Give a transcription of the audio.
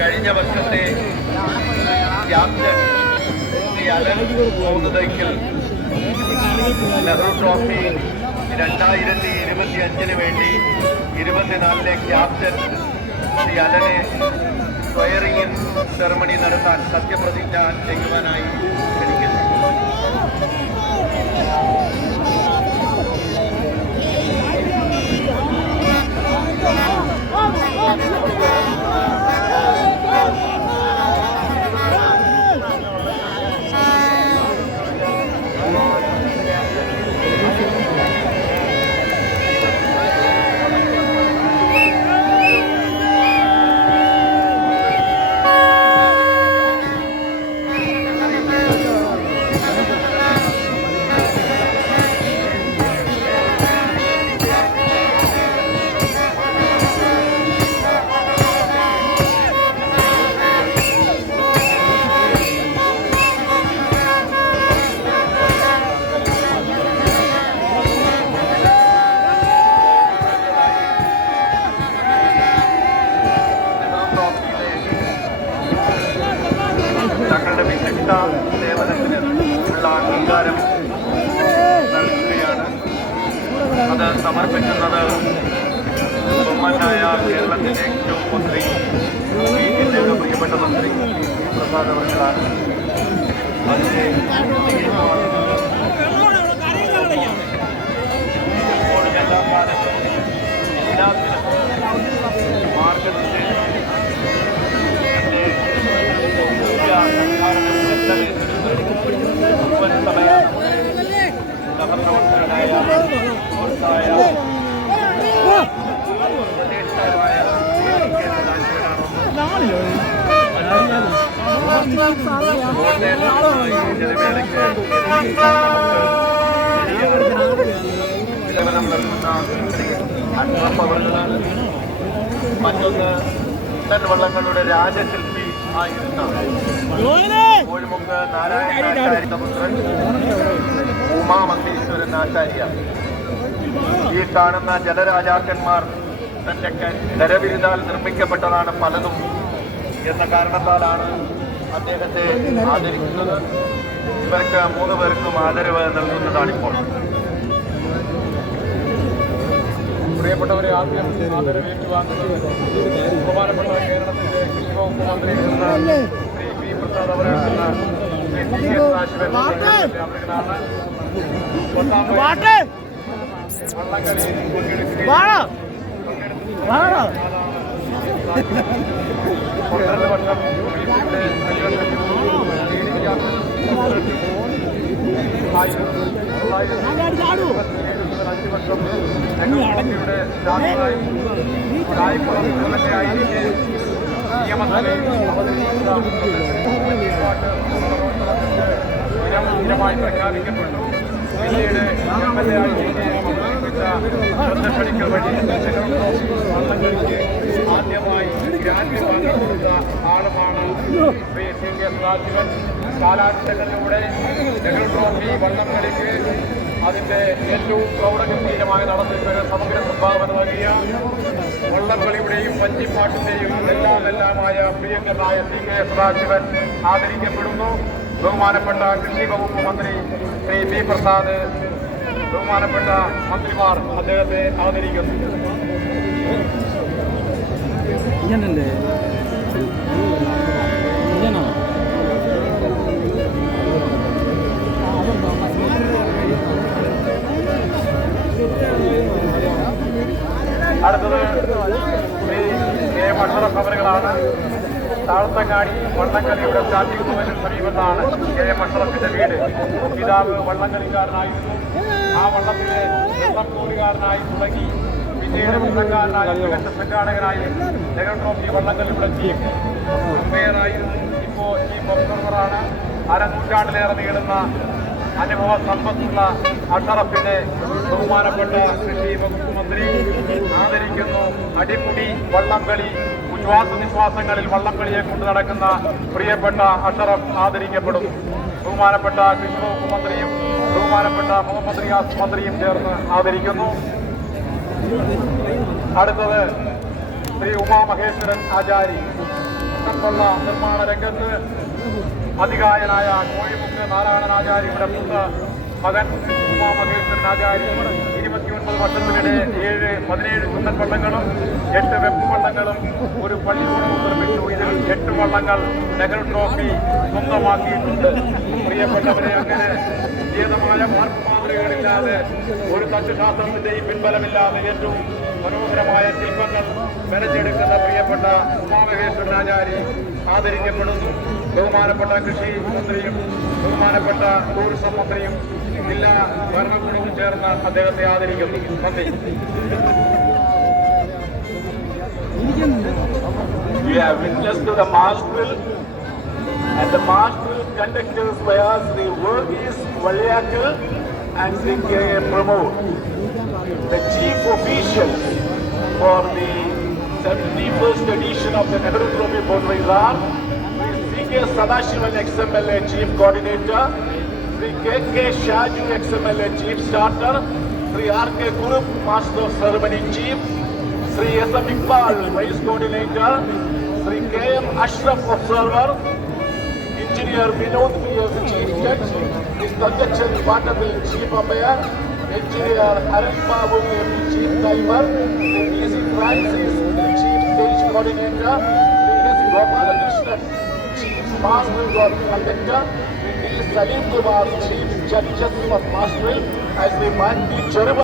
കഴിഞ്ഞ വർഷത്തെ captain Shri Alan Mohammed Nehru trophy 2025 വേണ്ടി 24 ക്യാപ്റ്റൻ ശ്രീ അലനെ സ്വയറിംഗ് ഇൻ സെറമണി നടത്താൻ സത്യപ്രതിജ്ഞ ചെയ്യുവാനായി ക്ഷണിക്കുന്നു. സേവനത്തിന് ഉള്ള അംഗീകാരം നൽകുകയാണ്. അത് സമർപ്പിക്കുന്നത് ബഹുമാനായ കേരളത്തിലെ ഏറ്റവും മന്ത്രി ഇന്ത്യയുടെ പ്രിയപ്പെട്ട മന്ത്രി പ്രസാദ് അവർക്കാണ്. അതിന്റെ എല്ലാ കാലത്തും എല്ലാത്തിനും മാർഗനിർദ്ദേശം മറ്റൊന്ന് വള്ളങ്ങളുടെ രാജശില്പി ആയിരുന്ന കോഴിമുക്ക് നാരായണാചാര്യപുത്രൻ ഉമാമഹേശ്വരൻ ആചാര്യ. ഈ കാണുന്ന ജലരാജാക്കന്മാർ തന്റെ കരവിരുതാൽ നിർമ്മിക്കപ്പെട്ടതാണ് പലതും എന്ന കാരണത്താലാണ് അദ്ദേഹത്തെ ആദരിക്കുന്നത്. ഇവർക്ക് 3 പേർക്കും ആദരവ് നൽകുന്നതാണിപ്പോൾ. പ്രിയപ്പെട്ടവരെ, ആദ്യം ആദരവ് ഏറ്റുവാങ്ങുന്നത് ബഹുമാനപ്പെട്ട കേരളത്തിന്റെ കൃഷി വകുപ്പ് മന്ത്രി ശ്രീ പി പ്രസാദ് അവരാണ്. നിയമമായി പ്രഖ്യാപിക്കപ്പെട്ടു. പിന്നീട് എംഎൽഎ ആയി ക്ഷണിക്കൽ വഴി വള്ളംകളിക്ക് മാറ്റി വാങ്ങിക്കൊടുത്ത ആളുമാണ് ശ്രീ CK സദാശിവൻ. കാലാഴ്ചകളിലൂടെ നെഹ്റു ട്രോഫി വള്ളംകളിക്ക് അതിന്റെ ഏറ്റവും പ്രൗഢഗംഭീരമായ നടത്തിപ്പ് സമഗ്ര സംഭാവന നൽകിയ വള്ളംകളിയുടെയും വഞ്ചിപ്പാട്ടിന്റെയും എല്ലാമായ പ്രിയങ്കരനായ CK സദാശിവൻ ആദരിക്കപ്പെടുന്നു. ബഹുമാനപ്പെട്ട കൃഷി വകുപ്പ് മന്ത്രി ശ്രീ പി പ്രസാദ്, ബഹുമാനപ്പെട്ട മന്ത്രിമാർ അദ്ദേഹത്തെ ആദരിക്കുന്നു. അടുത്തത് ശ്രീ കെ അഷ്റഫ് അവറുകളാണ്. താഴത്തങ്ങാടി വള്ളംകളിയുടെ സ്റ്റാർട്ടിംഗ് പോയിന്റിന് സമീപത്താണ് കെ അഷ്റഫിന്റെ വീട്. പിതാവ് വള്ളംകളിക്കാരനായിരുന്നു. ആ വള്ളത്തിലെ വെള്ളക്കോലുകാരനായി തുടങ്ങി പിന്നീട് വള്ളക്കാരനായി മികച്ച സംഘാടകനായി നെഹ്റു ട്രോഫി വള്ളംകളിയുടെ ടീം അമ്പയറായിരുന്നു. ഇപ്പോൾ ചീഫ് ഒബ്സർവറാണ്. അരനൂറ്റാണ്ടിലേറെ നീളുന്ന അനുഭവ സമ്പത്തുള്ള അഷറഫിനെ ബഹുമാനപ്പെട്ട കൃഷി വകുപ്പ് മന്ത്രി ആദരിക്കുന്നു. അടിമുടി വള്ളംകളി ഉച്ഛ്വാസനിശ്വാസങ്ങളിൽ വള്ളംകളിയെ കൊണ്ട് നടക്കുന്ന പ്രിയപ്പെട്ട അഷറഫ് ആദരിക്കപ്പെടുന്നു. ബഹുമാനപ്പെട്ട കൃഷി വകുപ്പ് മന്ത്രിയും ബഹുമാനപ്പെട്ട മുഹമ്മദ് റിയാസ് മന്ത്രിയും ചേർന്ന് ആദരിക്കുന്നു. അടുത്തത് ശ്രീ ഉമാമഹേശ്വരൻ ആചാരി. വള്ള നിർമ്മാണ രംഗത്ത് അധികായനായ കോഴിമുക്ക് നാരായണനാചാര്യയുടെ മൂന്ന് മകൻ ഉമാമഹേശ്വരൻ ആചാരി 29 വർഷത്തിനിടെ 17 ചുണ്ടൻ വള്ളങ്ങളും 8 വെപ്പ് വള്ളങ്ങളും ഒരു പള്ളിക്കൂടവും നിർമ്മിച്ചു. ഇതിൽ 8 വള്ളങ്ങൾ നെഹ്റു ട്രോഫി സ്വന്തമാക്കിയിട്ടുണ്ട്. പ്രിയപ്പെട്ടവരെ, അങ്ങനെ നിയതമായ മാർഗമാതൃകകളില്ലാതെ ഒരു തത്വശാസ്ത്രത്തിന്റെയും പിൻബലമില്ലാതെ ഏറ്റവും മനോഹരമായ ശില്പങ്ങൾ മെനഞ്ഞെടുക്കുന്ന പ്രിയപ്പെട്ട ഉമാമഹേശ്വരൻ ആചാരി ആദരിക്കപ്പെടുന്നു. ബഹുമാനപ്പെട്ട കൃഷി മന്ത്രിയും ബഹുമാനപ്പെട്ട ടൂറിസം മന്ത്രിയും ജില്ലാ ഭരണകൂടവും ചേർന്ന് അദ്ദേഹത്തെ ആദരിക്കുന്നു. നന്ദി. We have witnessed the March drill, and the March drill conductors were Sri Verghese Valiyakal and Sri K. Pramod. The chief officials for the 71st edition of the Nehru Trophy boat race are Sri CK Sadashivan XMLA Chief Coordinator, Sri K. Shaju XMLA Chief Starter, Sri R.K. Kurup Master of Ceremony Chief, Sri S.M. Iqbal Race Coordinator, Sri K.M. Ashraf Observer, Engineer Vinod P.S. Chief Judge, Ms. Tangachand Patabil Chief Umpire, Engineer Haran Babu M.P. Chief Diver, Sri P.C. Francis Chief Stage Coordinator, Sri S. Gopalakrishnan Chief Master of Conductor, Sri D. Salim Kumar Chief Judges of Master, as the Mandi Cherubah